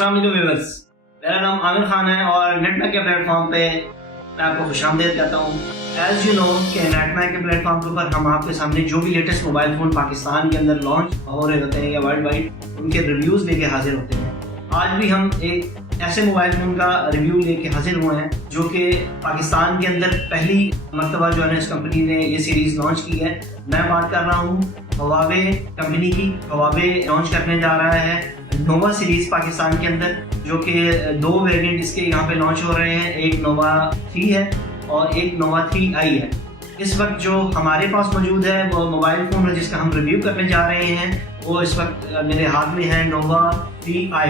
अस्सलाम वालेकुम व्यूअर्स, मेरा नाम आमिर खान है और नेटमैक के प्लेटफॉर्म पे मैं आपको खुशामदीद कहता हूँ। एज यू नो कि नेटमैक के प्लेटफॉर्म के ऊपर हम आपके सामने जो भी लेटेस्ट मोबाइल फ़ोन पाकिस्तान के अंदर लॉन्च हो रहे होते हैं या वर्ल्ड वाइड उनके रिव्यूज़ लेके हाजिर होते हैं। आज भी हम एक ऐसे मोबाइल फ़ोन का रिव्यू लेके हाजिर हुए हैं जो कि पाकिस्तान के अंदर पहली मरतबा जो है इस कंपनी ने ये सीरीज़ लॉन्च की है। मैं बात कर रहा हूँ हवावे कंपनी की। हवावे लॉन्च करने जा रहा है नोवा सीरीज पाकिस्तान के अंदर, जो कि दो वेरिएंट इसके यहाँ पे लॉन्च हो रहे हैं। एक नोवा 3 है और एक नोवा 3i है। इस वक्त जो हमारे पास मौजूद है वो मोबाइल फ़ोन है जिसका हम रिव्यू करने जा रहे हैं, वो इस वक्त मेरे हाथ में है नोवा 3i।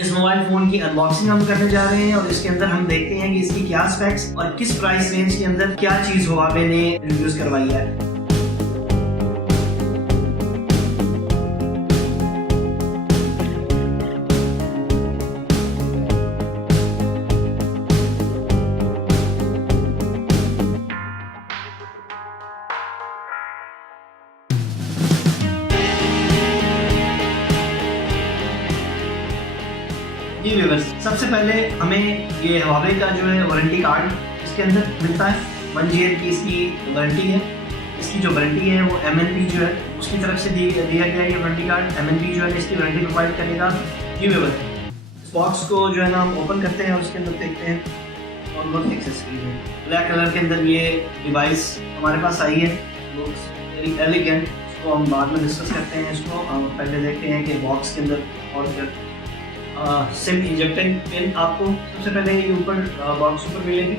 इस मोबाइल फ़ोन की अनबॉक्सिंग हम करने जा रहे हैं और इसके अंदर हम देखते हैं कि इसकी क्या स्पेक्स और किस प्राइस रेंज के अंदर क्या चीज़ हवावे ने रिव्यूज़ करवाई है। जी व्यूअर्स, सबसे पहले हमें ये हवावे का जो है वारंटी कार्ड इसके अंदर मिलता है। 1 ईयर की इसकी वारंटी है। इसकी जो वारंटी है वो MNP जो है उसकी तरफ से दिया गया ये वारंटी कार्ड। MNP जो है इसकी वारंटी प्रोवाइड करेगा। जी व्यूअर्स, इस बॉक्स को जो है ना हम ओपन करते हैं और उसके अंदर देखते हैं और बहुत एक्सेसरीज है। ब्लैक कलर के अंदर ये डिवाइस हमारे पास आई है, वेरी एलिगेंट। इसको हम बाद में डिस्कस करते हैं। इसको हम पहले देखते हैं कि बॉक्स के अंदर और क्या सिम इंजेक्टिंग पिन आपको सबसे पहले ये ऊपर बॉक्स ऊपर मिलेगी।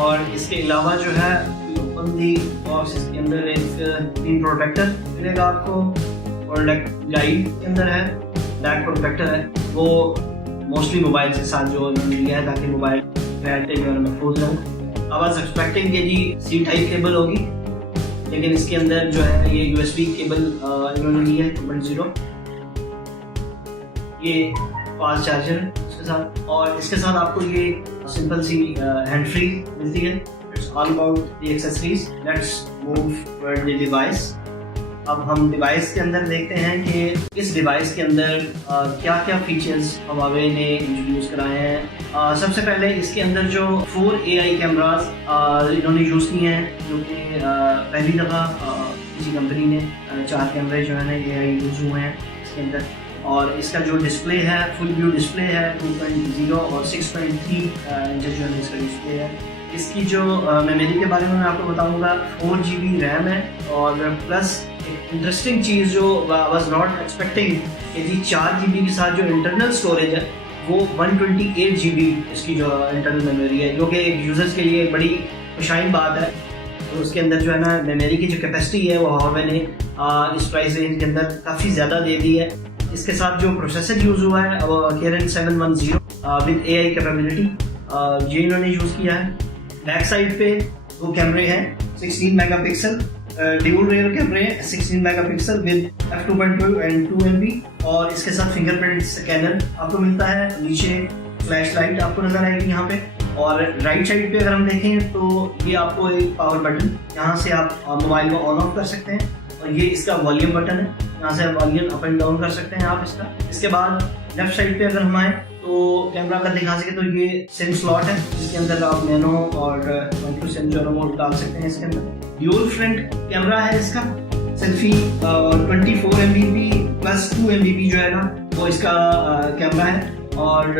और इसके अलावा जो है ओपन दी बॉक्स, इसके अंदर एक स्क्रीन प्रोटेक्टर मिलेगा आपको। प्रोडक्ट गाइड के अंदर है, बैक प्रोटेक्टर है, वो मोस्टली मोबाइल के साथ जो उन्होंने लिया है ताकि मोबाइल बैटरी और महफूज रहे। अब आज एक्सपेक्टिंग के जी C टाइप केबल होगी, लेकिन इसके अंदर जो है ये USB केबल इन्होंने ली है 2.0। ये फास्ट चार्जर इसके साथ, और इसके साथ आपको ये सिंपल सी हैंड फ्री मिलती है। It's all about the accessories. Let's move toward the device. अब हम डिवाइस के अंदर देखते हैं कि इस डिवाइस के अंदर क्या क्या फीचर्स हवावे ने इंट्रोड्यूस कराए हैं। सबसे पहले इसके अंदर जो 4 AI कैमराज इन्होंने यूज़ किए हैं, जो कि पहली दफ़ा किसी कंपनी ने 4 कैमरे जो है ना AI यूज़ हुए हैं इसके अंदर। और इसका जो डिस्प्ले है फुल व्यू डिस्प्ले है 2.0 और 6.3 इंच जो है इसका डिस्प्ले है। इसकी जो मेमोरी के बारे में मैं आपको बताऊंगा, 4 GB रैम है। और प्लस एक इंटरेस्टिंग चीज़ जो वाज नॉट एक्सपेक्टिंग कि जी 4 GB के साथ जो इंटरनल स्टोरेज है वो 128 GB इसकी जो इंटरनल मेमोरी है, जो कि एक यूज़र्स के लिए बड़ी खुशाइन बात है। तो उसके अंदर जो है ना मेमोरी की जो कैपेसिटी है वो हवावे ने इस प्राइस रेंज के अंदर काफ़ी ज़्यादा दे दी है। इसके साथ जो प्रोसेसर यूज़ हुआ है Kirin 710 विद AI कैपेबिलिटी, ये इन्होंने यूज़ किया है। बैक साइड पे 2 कैमरे हैं, 16 मेगापिक्सल ड्यूल रियर कैमरे हैं, 16 megapixel with f2.2 and 2 MB। और इसके साथ फिंगरप्रिंट स्कैनर आपको मिलता है। नीचे फ्लैश लाइट आपको नजर आएगी यहाँ पे। और राइट साइड पे अगर हम देखें तो ये आपको एक पावर बटन, यहाँ से आप मोबाइल को ऑन ऑफ कर सकते हैं। और ये इसका वॉल्यूम बटन है, यहाँ से आप वॉल्यूम अप एंड डाउन कर सकते हैं आप इसका। इसके बाद लेफ्ट साइड पे अगर हम आए तो कैमरा का दिखा सके तो ये सिम स्लॉट है जिसके अंदर आप नैनो और माइक्रो सिम जो मोड डाल सकते हैं। इसके अंदर ड्यूल फ्रंट कैमरा है इसका, सेल्फी और 24 MB प्लस 2 MB जो है ना वो इसका कैमरा है। और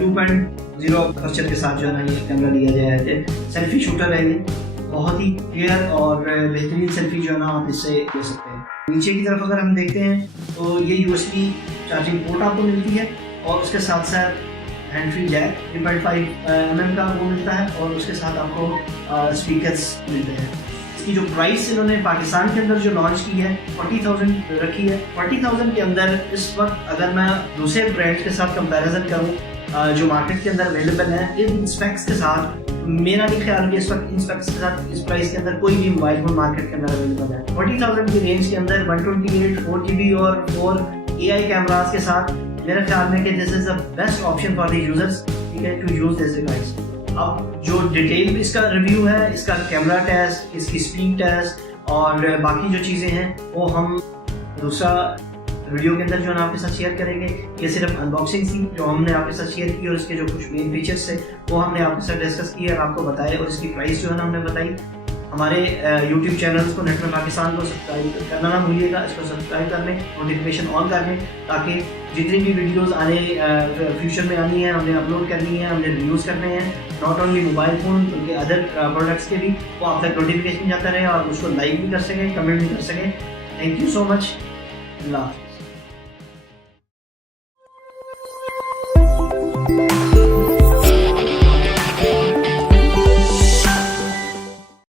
2.0 अपर्चर के साथ जो है ना ये कैमरा लिया गया है। सेल्फी शूटर है ये, बहुत ही क्लियर और बेहतरीन सेल्फी जो है ना आप इससे ले सकते हैं। नीचे की तरफ अगर हम देखते हैं तो ये USB चार्जिंग पोर्ट आपको मिलती है और उसके साथ साथ हैंड फ्री जैक 3.5 mm का वो मिलता है और उसके साथ आपको स्पीकर्स मिलते हैं। इसकी जो प्राइस इन्होंने पाकिस्तान के अंदर जो लॉन्च की है 40,000 रखी है। 40,000 के अंदर इस वक्त अगर मैं दूसरे ब्रांड्स के साथ कंपैरिजन करूँ जो मार्केट के अंदर अवेलेबल है इन स्पेक्स के साथ, मेरा भी ख्याल कि इस वक्त इन स्पेक्स के साथ इस प्राइस के अंदर कोई भी मोबाइल फोन मार्केट के अंदर अवेलेबल है। 40,000 की रेंज के अंदर 128 4 GB और 4 AI कैमरास के साथ मेरे ख्याल में कि this is the best option for the users, ठीक है, टू यूज दिस डिवाइस। अब जो डिटेल इसका रिव्यू है, इसका कैमरा टेस्ट, इसकी स्पीड टेस्ट और बाकी जो चीज़ें हैं वो हम दूसरा वीडियो के अंदर जो है आपके साथ शेयर करेंगे। ये सिर्फ अनबॉक्सिंग थी जो हमने आपके साथ शेयर की, और इसके जो कुछ मेन फीचर्स थे वो हमने आपके साथ डिस्कस किए और आपको बताया, और इसकी प्राइस जो है ना हमने बताई। हमारे YouTube चैनल्स को नेटवर्क पाकिस्तान को सब्सक्राइब करना ना भूलिएगा, इसको सब्सक्राइब कर लें, नोटिफिकेशन ऑन कर लें, ताकि जितनी भी वीडियोस आने फ्यूचर में आनी है, हमने अपलोड करनी है, हमने रिव्यूज़ करने हैं, नॉट ओनली मोबाइल फ़ोन बल्कि अदर प्रोडक्ट्स के भी, वो आप तक नोटिफिकेशन जाता रहे और उसको लाइक भी कर सकें, कमेंट भी कर सकें। Thank you so much. Allah.